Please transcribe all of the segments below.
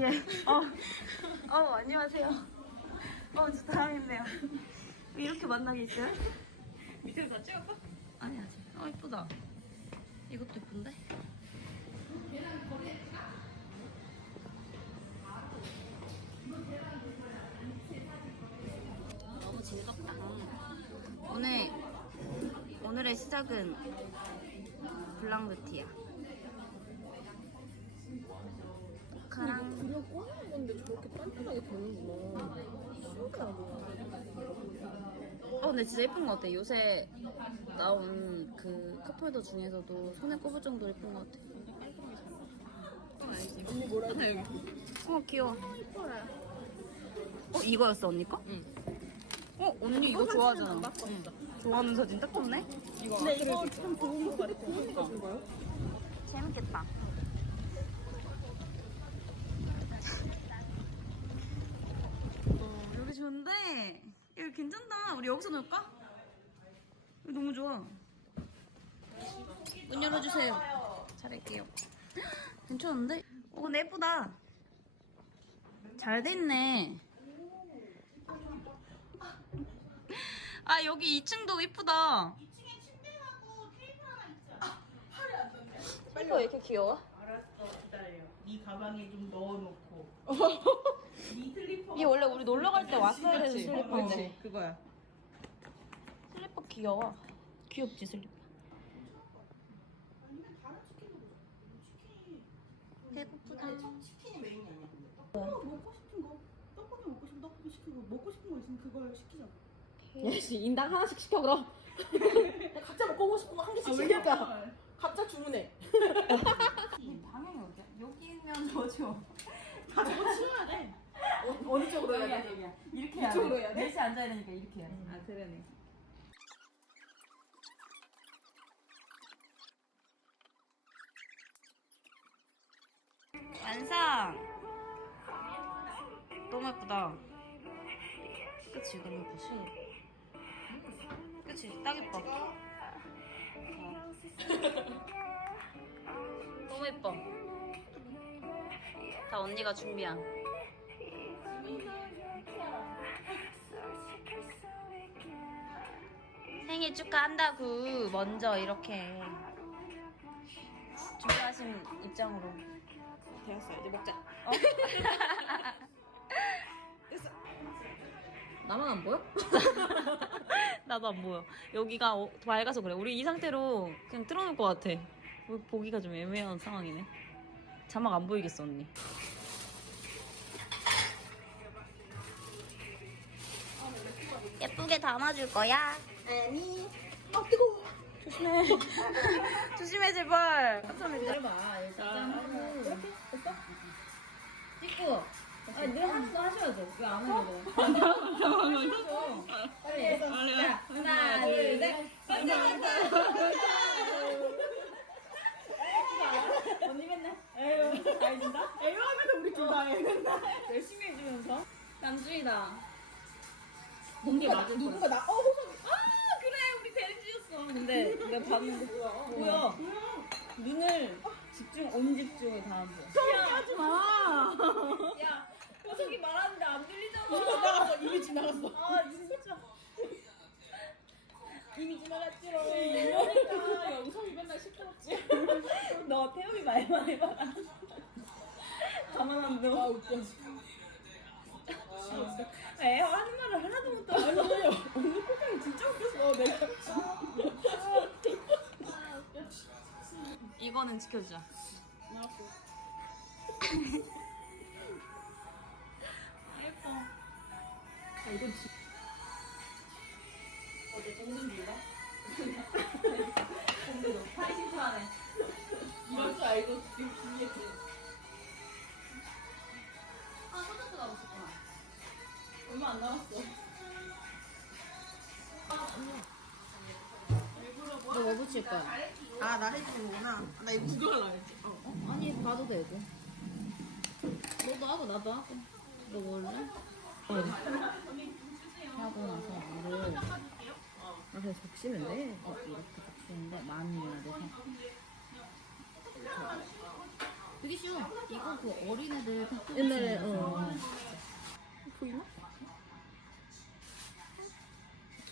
예. 어, 어, 안녕하세요. 어, 저 다음인데요. 이렇게 만나게 있어요? 밑에서 다 찍었어? 아니, 아직. 어, 이쁘다. 이것도 이쁜데? 너무 즐겁다. 오늘, 오늘의 시작은 블랑뷰티야. 카랑 그냥 꺼내는 건데 저렇게 단단하게 되는구나. 신기하다. 어, 근데 진짜 예쁜 것 같아. 요새 나온 그 컵홀더 중에서도 손에 꼽을 정도로 예쁜 것 같아. 언니 뭐라 하나 여기. 어, 귀여워. 어, 이거였어, 언니 거? 응. 어, 언니 이거 좋아하잖아. 응. 좋아하는 사진 딱 좋네? 이거 근데 이거 참 좋은 거 같아. 재밌겠다. 어, 여기 좋은데? 여기 괜찮다. 우리 여기서 놀까? 여기 너무 좋아. 문 열어주세요. 잘할게요. 괜찮은데? 어, 근데 예쁘다. 잘 됐네. 아, 여기 2층도 이쁘다. 2층에 침대하고 테이블 하나 있죠. 팔이 왜 이렇게 귀여워? 알았어 기다려요. 네 가방에 좀 넣어놓고. 네 슬리퍼. 이 원래 우리 놀러 갈 때 왔어야 되는 슬리퍼인데. 그거야. 슬리퍼 귀여워. 귀엽지 슬리퍼. 배고프다. 치킨이 메인이 아니야. 근데. 떡 먹고 싶은 거. 떡볶이 먹고 싶으면 떡볶이 시키고 먹고 싶은 거 있으면 그걸 시키자. 야씨 인당 하나씩 시켜 그럼. 각자 먹고 싶은 거 한 개씩 시키니까. 각자 주문해. 이 방향이 어디야? 여기면 더죠. 다 저거 치워야 돼. 어, 느 쪽으로 해야 돼? 이렇게 해야 이쪽으로 해야 돼? 넷이 앉아야 되니까 이렇게 해야지. 아 그러네. 완성! 너무 예쁘다. 그치, 너무 예쁘지? 그치, 딱 예뻐. 어. 너무 예뻐. 다 언니가 준비한. 생일 축하한다고 먼저 이렇게 준비하신 입장으로 되었어 이제 먹자. 어? 나만 안 보여? 나도 안 보여. 여기가 어- 밝아서 그래. 우리 이 상태로 그냥 틀어놓을 것 같아. 뭐 보기가 좀 애매한 상황이네. 자막 안 보이겠어, 언니. 예쁘게 담아줄 거야. 아니. 아 뜨거워. 조심해. 조심해, 제발. 기다려봐. 일단. 이렇게 됐어? 찍고. 아니 늘 하는 거 하셔야죠. 왜 안 하려고? 하셔야죠. 빨리 해서. 자, 하나, 둘, 셋. 감사합니다. 언니 맨날 에휴 다 해준다? 에휴 하면서 우리 둘다 해. 열심히 해주면서 남주이다. 맞을 거야. 누군가 나, 어, 호석이. 아, 그래, 우리 대리지였어. 근데 내가 봤는데, 뭐야? 눈을 집중, 온 집중을 다한 거야. 하지 마. 야, 호석이 말하는데 안 들리잖아. 지나갔어. 이미 지나갔어. 아, 진짜. 이미 지나갔지롱. 그러니까, 영석이 맨날 시끄럽지. 너 태엽이 말만 해봐. 가만 안 둬. 아, 웃겨. 에 하는 말을 하나도 못 들어. 아니 오늘 표정이 진짜 웃겼어. 내가. 이거는 지켜주자. 예뻐. 아, 이건 지. 어제 동등주의다? 동등도. 파이팅하네. 이럴 줄 알고 지금 준비했지. 안 남았어. 너뭐 붙일 거야? 아, 나 해주는 거구나. 나 이거 구경하려고 했지. 아니, 봐도 되고. 너도 하고 나도 하고. 너 먹을래? 하고 나서 물을 아 그냥 적시면 돼. 어, 이렇게 적시는데 많이 넣어야 돼서. 되게 쉬워. 이거 그 어린애들 옛날에 어. 보이나?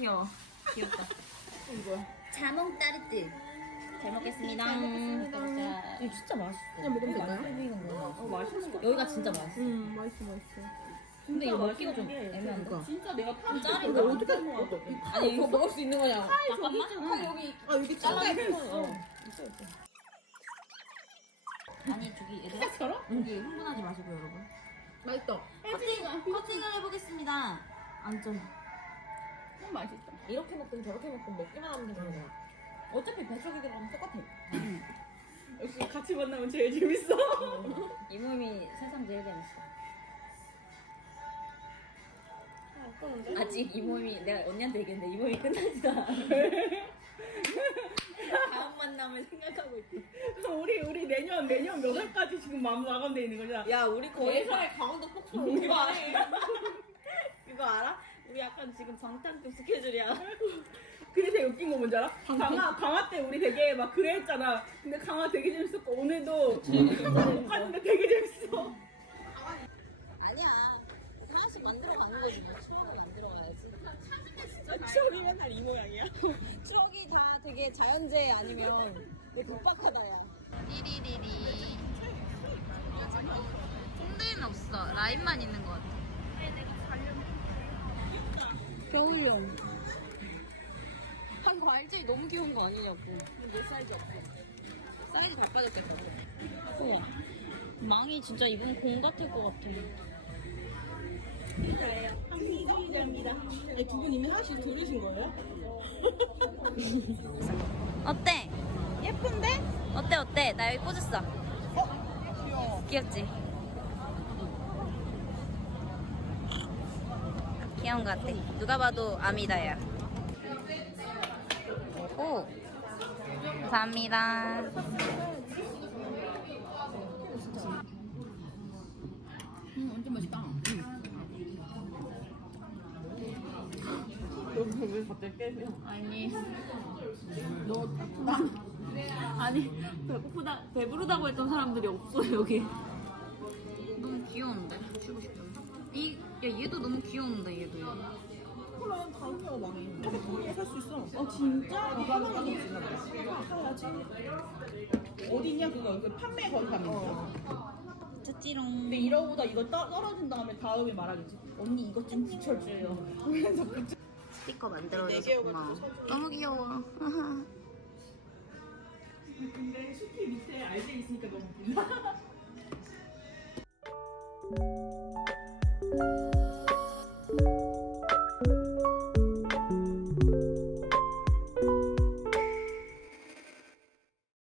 귀여워. 귀엽다. 자몽 따르뜨. 잘 먹겠습니다. 잘 먹겠습니다. 자, 이거 진짜 맛있어. 그냥 먹으면 될까요? 어, 맛있을 것 여기가 진짜 맛있어. 음 맛있어 맛있어. 근데 이거 먹기가 좀 맛있는 게 애매한데. 진짜 내가 파 짤인가? 이거 어떻게 먹어? 아니 이거 먹을 수 있는 거냐? 잠깐만. 여기 아 여기 짤라 있어. 아니 저기 얘들아. 여기 흥분하지 마시고 여러분. 맛있어. 커팅 커팅을 해보겠습니다. 앉 아. 음, 맛있어. 이렇게 먹든 저렇게 먹든 먹기만 하면 되는 거야. 어차피 뱃속에 들어가면 똑같아. 역시 같이 만나면 제일 재밌어. 이 몸이 세상 제일 재밌어. 아직 이 몸이 내가 언니한테 얘기했는데 이 몸이 끝나지도 않아. 다음 만남을 생각하고 있어. 우리 우리 내년 내년 몇 월까지 지금 마음 마감돼 있는 거잖아. 야 우리 거의 강원도 온 이거 알아? 이거 알아? 우리 정탄급 스케줄이야. 그게 되게 웃긴 거 뭔지 알아? 강화 강화 때 우리 되게 막 그래 했잖아. 근데 강화 되게 재밌었고 오늘도 못 갔는데 되게 재밌어. 아니야. 하나씩 만들어 가는 거지. 뭐 추억을 만들어 가야지. 추억이 맨날 이 모양이야. 추억이 다 되게 자연재해 아니면 되게 급박하다 야. 띠리리리. fon드는 없어. 라인만 있는 것 같아. 겨울용. 한 과일제이 너무 귀여운 거 아니냐고. 내 사이즈 없어. 사이즈 다 빠졌겠다. 우와. 망이 진짜 이건 공 같을 것 같아. 한기장이다. 두분 이미 하나씩 들으신 거예요? 어때? 예쁜데? 어때 어때? 나 여기 꽂았어. 귀여워. 귀엽지? 귀여운 것 같아. 누가 봐도 아미다야. 오. 감사합니다. 음, 완전 맛있다. 왜 갑자기 깨세요? 아니, 너 아니 배고프다 배부르다고 했던 사람들이 없어 여기. 너무 귀여운데? 주고 싶은데? 이, 야, 얘도 너무 귀여운데, 얘도. 그럼 다 귀여워 망해. 통에 살수 있어. 어 진짜? 이거 하나만 더 봐. 사야지. 어디 있냐 그거 그 판매 거기 가면 있어. 쩌찌롱. 근데 이러고다 이거 떠, 떨어진 다음에 다음에 말하겠지. 언니 이거 좀 붙여줘요. 그래서 붙여. 스티커 만들어줘서 네 고마워. 사줘. 너무 귀여워. 근데 슈티 밑에 알제 있으니까 너무 웃긴다.